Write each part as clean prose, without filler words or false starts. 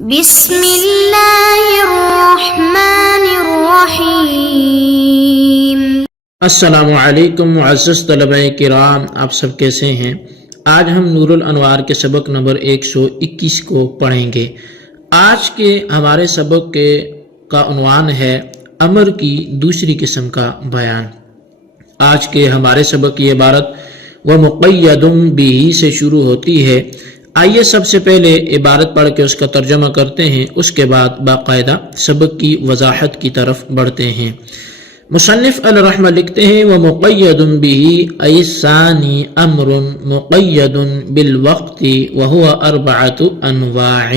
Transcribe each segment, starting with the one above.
بسم اللہ الرحمن الرحیم۔ السلام علیکم معزز طلبہ کرام، آپ سب کیسے ہیں؟ آج ہم نور الانوار کے سبق نمبر 121 کو پڑھیں گے۔ آج کے ہمارے سبق کا عنوان ہے امر کی دوسری قسم کا بیان۔ آج کے ہمارے سبق کی عبارت وَمُقَيَّدٌ بِهِ سے شروع ہوتی ہے۔ آئیے سب سے پہلے عبارت پڑھ کے اس کا ترجمہ کرتے ہیں، اس کے بعد باقاعدہ سبق کی وضاحت کی طرف بڑھتے ہیں۔ مصنف الرحمہ لکھتے ہیں وَمُقَيَّدٌ بِهِ أي ثانی امر مقید بالوقت وهو 4 انواع،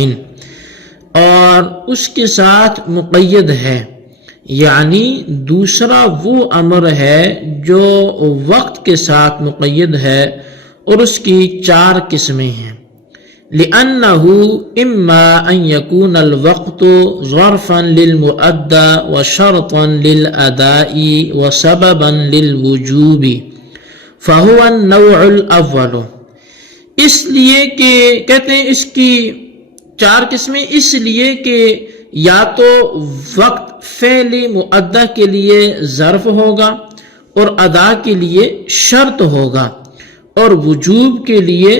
اور اس کے ساتھ مقید ہے، یعنی دوسرا وہ امر ہے جو وقت کے ساتھ مقید ہے اور اس کی 4 قسمیں ہیں۔ لأنه إما أن يكون الوقت ظرفا للمؤدى وشرطا للأداء وسببا للوجوب فهو النوع الأول۔ اس لیے کہ کہتے ہیں اس کی 4 قسمیں اس لیے کہ یا تو وقت فعل مؤدہ کے لیے ظرف ہوگا اور ادا کے لیے شرط ہوگا اور وجوب کے لیے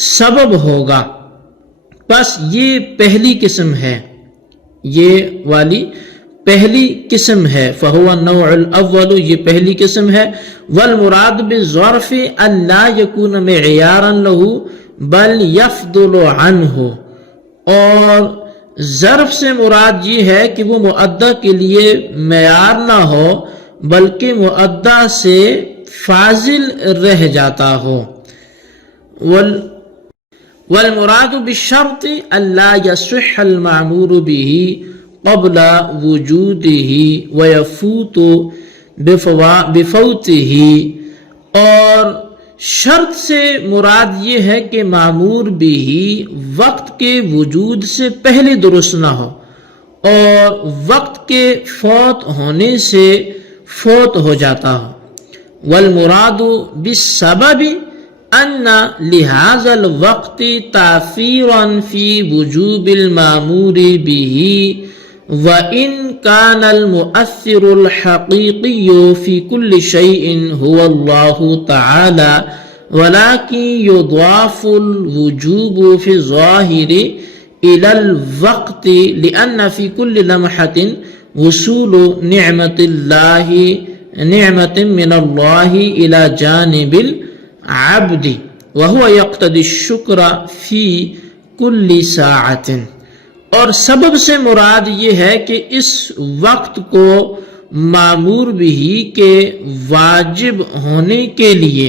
سبب ہوگا، بس یہ پہلی قسم ہے، یہ والی پہلی قسم ہے۔ فهو النوع الاول، یہ پہلی قسم ہے۔ والمراد بالظرف ان لا يكون معیارا له بل يفضل عنه، اور ظرف سے مراد یہ ہے کہ وہ مؤدہ کے لیے معیار نہ ہو بلکہ مؤدہ سے فاضل رہ جاتا ہو۔ والمراد بالشرط الا يصح المعمور به قبل وجوده ويفوت بفوته، اور شرط سے مراد یہ ہے کہ معمور به وقت کے وجود سے پہلے درست نہ ہو اور وقت کے فوت ہونے سے فوت ہو جاتا ہو۔ والمراد بالسبب ان لهذا الوقت تاثیرا فی وجوب المامور به وان كان المؤثر الحقیقی فی كل شیء هو اللہ تعالی ولكن يضاف الوجوب في الظاہر الى الوقت لان في كل لمحة وصول نعمة من اللہ الى جانب عبد وهو يقتضي الشکر فی کل ساعت، اور سبب سے مراد یہ ہے کہ اس وقت کو معمور بھی کے واجب ہونے کے لیے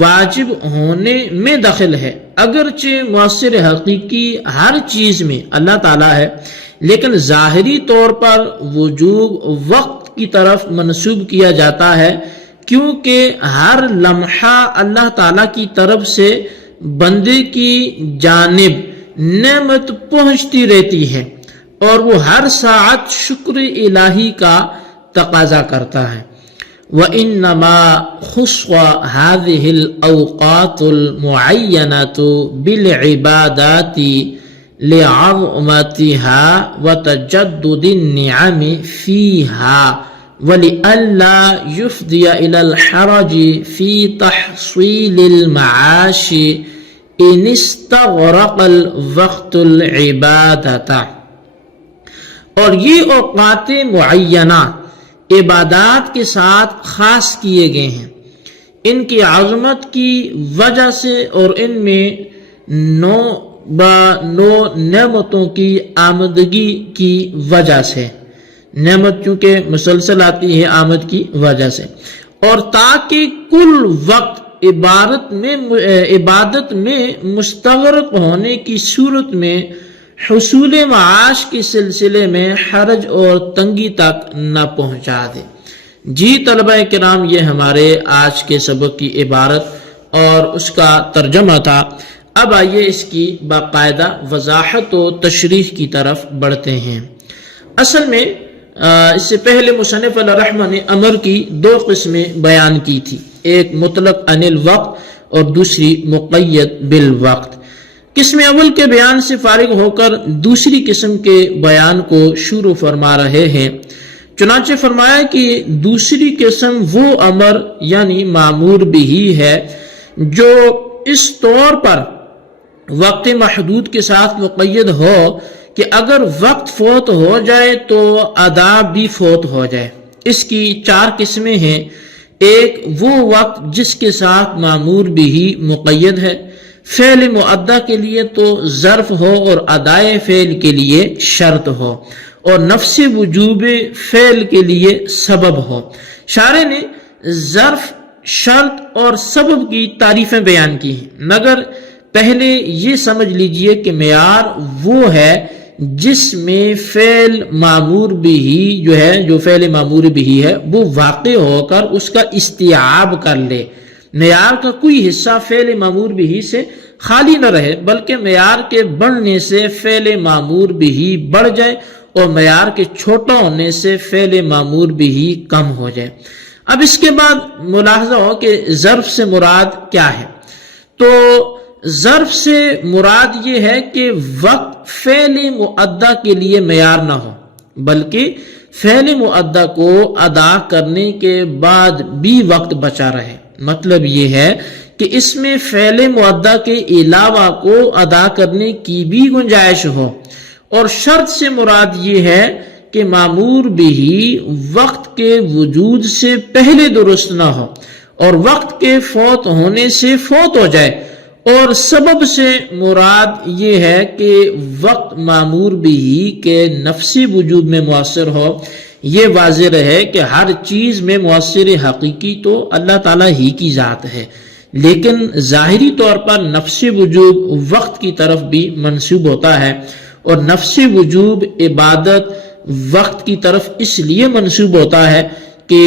واجب ہونے میں دخل ہے۔ اگرچہ مؤثر حقیقی ہر چیز میں اللہ تعالیٰ ہے، لیکن ظاہری طور پر وجوب وقت کی طرف منسوب کیا جاتا ہے کیونکہ ہر لمحہ اللہ تعالیٰ کی طرف سے بندے کی جانب نعمت پہنچتی رہتی ہے اور وہ ہر ساعت شکر الہی کا تقاضا کرتا ہے۔ وَإِنَّمَا خُصَّ هَذِهِ الْأَوْقَاتُ الْمُعَيَّنَةُ بِالْعِبَادَاتِ لِعَظْمَتِهَا وَتَجَدُّدِ النِّعَمِ فِيهَا وَلِأَلَّا يُفْضِيَ إِلَى الْحَرَجِ فِي تَحْصِيلِ الْمَعَاشِ إِنِ اسْتَغْرَقَ الْوَقْتُ الْعِبَادَةَ، اور یہ اوقات معینہ عبادات کے ساتھ خاص کیے گئے ہیں ان کی عظمت کی وجہ سے اور ان میں نو نعمتوں کی آمدگی کی وجہ سے، نعمت چونکہ مسلسل آتی ہے آمد کی وجہ سے، اور تاکہ کل وقت عبادت میں مستغرق ہونے کی صورت میں حصول معاش کے سلسلے میں حرج اور تنگی تک نہ پہنچا دے۔ جی طلبہ کرام، یہ ہمارے آج کے سبق کی عبارت اور اس کا ترجمہ تھا۔ اب آئیے اس کی باقاعدہ وضاحت و تشریح کی طرف بڑھتے ہیں۔ اصل میں اس سے پہلے مصنف الرحمہ نے امر کی 2 قسمیں بیان کی تھی، ایک مطلق عن الوقت اور دوسری مقید بالوقت۔ قسم اول کے بیان سے فارغ ہو کر دوسری قسم کے بیان کو شروع فرما رہے ہیں۔ چنانچہ فرمایا کہ دوسری قسم وہ امر یعنی مامور بھی ہے جو اس طور پر وقت محدود کے ساتھ مقید ہو کہ اگر وقت فوت ہو جائے تو ادا بھی فوت ہو جائے۔ اس کی 4 قسمیں ہیں۔ ایک وہ وقت جس کے ساتھ مامور بھی مقید ہے، فعل مؤدہ کے لیے تو ظرف ہو اور ادائے فعل کے لیے شرط ہو، اور نفس وجوب فعل کے لیے سبب ہو۔ شارح نے ظرف، شرط اور سبب کی تعریفیں بیان کی ہیں، مگر پہلے یہ سمجھ لیجئے کہ معیار وہ ہے جس میں فعل معمور بھی جو ہے، جو فعل معمور بھی ہے وہ واقع ہو کر اس کا استیعاب کر لے۔ معیار کا کوئی حصہ فعل معمور بھی سے خالی نہ رہے، بلکہ معیار کے بڑھنے سے فعل معمور بھی بڑھ جائے اور معیار کے چھوٹا ہونے سے فعل معمور بھی کم ہو جائے۔ اب اس کے بعد ملاحظہ ہو کہ ظرف سے مراد کیا ہے۔ تو ظرف سے مراد یہ ہے کہ وقت فعل مؤدہ کے لیے معیار نہ ہو، بلکہ فعل مؤدہ کو ادا کرنے کے بعد بھی وقت بچا رہے۔ مطلب یہ ہے کہ اس میں فعل مؤدہ کے علاوہ کو ادا کرنے کی بھی گنجائش ہو، اور شرط سے مراد یہ ہے کہ مامور بھی وقت کے وجود سے پہلے درست نہ ہو اور وقت کے فوت ہونے سے فوت ہو جائے، اور سبب سے مراد یہ ہے کہ وقت مامور بھی کے نفسی وجود میں مؤثر ہو۔ یہ واضح رہے کہ ہر چیز میں مؤثر حقیقی تو اللہ تعالیٰ ہی کی ذات ہے، لیکن ظاہری طور پر نفسی وجوب وقت کی طرف بھی منسوب ہوتا ہے، اور نفسی وجوب عبادت وقت کی طرف اس لیے منسوب ہوتا ہے کہ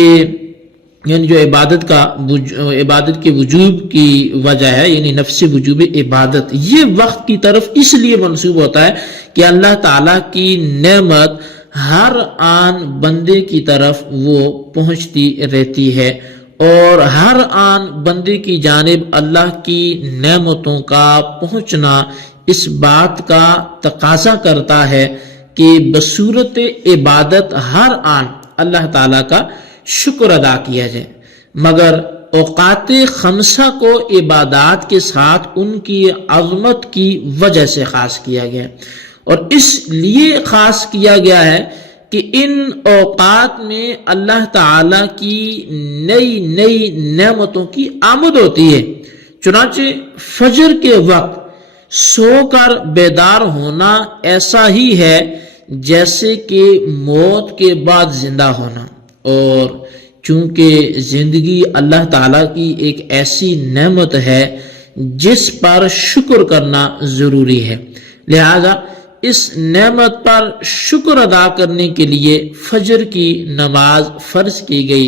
یعنی جو عبادت کے وجوب کی وجہ ہے، یعنی نفسی وجوب عبادت، یہ وقت کی طرف اس لیے منسوب ہوتا ہے کہ اللہ تعالیٰ کی نعمت ہر آن بندے کی طرف وہ پہنچتی رہتی ہے، اور ہر آن بندے کی جانب اللہ کی نعمتوں کا پہنچنا اس بات کا تقاضا کرتا ہے کہ بصورت عبادت ہر آن اللہ تعالیٰ کا شکر ادا کیا جائے، مگر اوقات خمسہ کو عبادات کے ساتھ ان کی عظمت کی وجہ سے خاص کیا گیا، اور اس لیے خاص کیا گیا ہے کہ ان اوقات میں اللہ تعالی کی نئی نئی نعمتوں کی آمد ہوتی ہے۔ چنانچہ فجر کے وقت سو کر بیدار ہونا ایسا ہی ہے جیسے کہ موت کے بعد زندہ ہونا، اور چونکہ زندگی اللہ تعالیٰ کی ایک ایسی نعمت ہے جس پر شکر کرنا ضروری ہے، لہذا اس نعمت پر شکر ادا کرنے کے لیے فجر کی نماز فرض کی گئی۔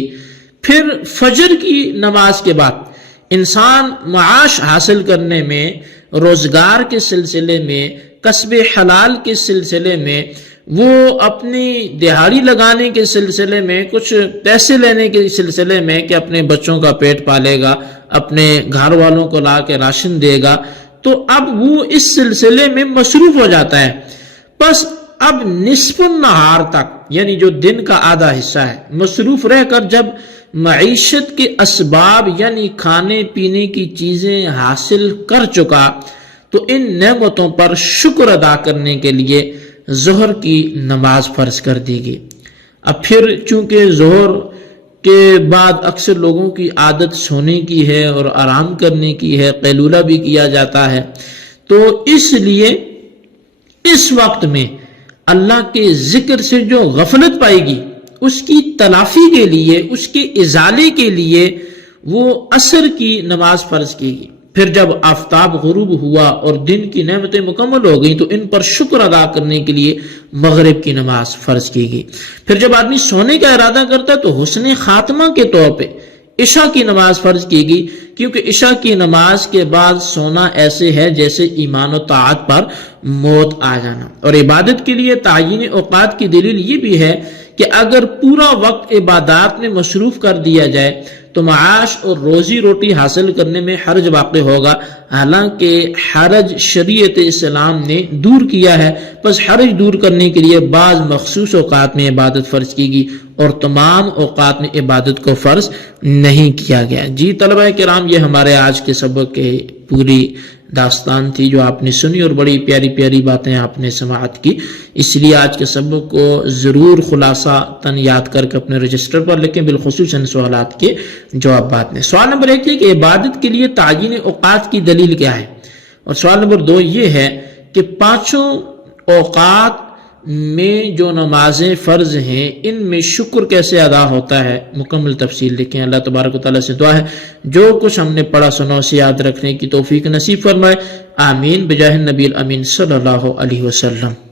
پھر فجر کی نماز کے بعد انسان معاش حاصل کرنے میں، روزگار کے سلسلے میں، کسب حلال کے سلسلے میں، وہ اپنی دہاڑی لگانے کے سلسلے میں، کچھ پیسے لینے کے سلسلے میں کہ اپنے بچوں کا پیٹ پالے گا، اپنے گھر والوں کو لا کے راشن دے گا، تو اب وہ اس سلسلے میں مصروف ہو جاتا ہے۔ بس اب نصف النہار تک، یعنی جو دن کا آدھا حصہ ہے، مصروف رہ کر جب معیشت کے اسباب یعنی کھانے پینے کی چیزیں حاصل کر چکا، تو ان نعمتوں پر شکر ادا کرنے کے لیے ظہر کی نماز فرض کر دی گئی۔ اب پھر چونکہ ظہر کے بعد اکثر لوگوں کی عادت سونے کی ہے اور آرام کرنے کی ہے، قیلولہ بھی کیا جاتا ہے، تو اس لیے اس وقت میں اللہ کے ذکر سے جو غفلت پائے گی اس کی تلافی کے لیے، اس کے ازالے کے لیے وہ عصر کی نماز فرض کی گئی۔ پھر جب آفتاب غروب ہوا اور دن کی نعمتیں مکمل ہو گئیں تو ان پر شکر ادا کرنے کے لیے مغرب کی نماز فرض کی گئی۔ پھر جب آدمی سونے کا ارادہ کرتا ہے تو حسن خاتمہ کے طور پہ عشاء کی نماز فرض کی گئی، کیونکہ عشاء کی نماز کے بعد سونا ایسے ہے جیسے ایمان و طاعت پر موت آ جانا۔ اور عبادت کے لیے تعیین اوقات کی دلیل یہ بھی ہے کہ اگر پورا وقت عبادات میں مصروف کر دیا جائے تو معاش اور روزی روٹی حاصل کرنے میں حرج واقع ہوگا، حالانکہ حرج شریعت اسلام نے دور کیا ہے، بس حرج دور کرنے کے لیے بعض مخصوص اوقات میں عبادت فرض کی گئی اور تمام اوقات میں عبادت کو فرض نہیں کیا گیا۔ جی طلبہ کرام، یہ ہمارے آج کے سبق کے پوری داستان تھی جو آپ نے سنی، اور بڑی پیاری پیاری باتیں آپ نے سماعت کی، اس لیے آج کے سبق کو ضرور خلاصہ تن یاد کر کے اپنے رجسٹر پر لکھیں، بالخصوص ان سوالات کے جوابات میں۔ سوال نمبر 1 یہ کہ عبادت کے لیے تعیین اوقات کی دلیل کیا ہے، اور سوال نمبر 2 یہ ہے کہ 5 اوقات میں جو نمازیں فرض ہیں ان میں شکر کیسے ادا ہوتا ہے، مکمل تفصیل لکھیں۔ اللہ تبارک و تعالیٰ سے دعا ہے جو کچھ ہم نے پڑھا سنا اسے یاد رکھنے کی توفیق نصیب فرمائے، آمین بجاہ النبی الامین صلی اللہ علیہ وسلم۔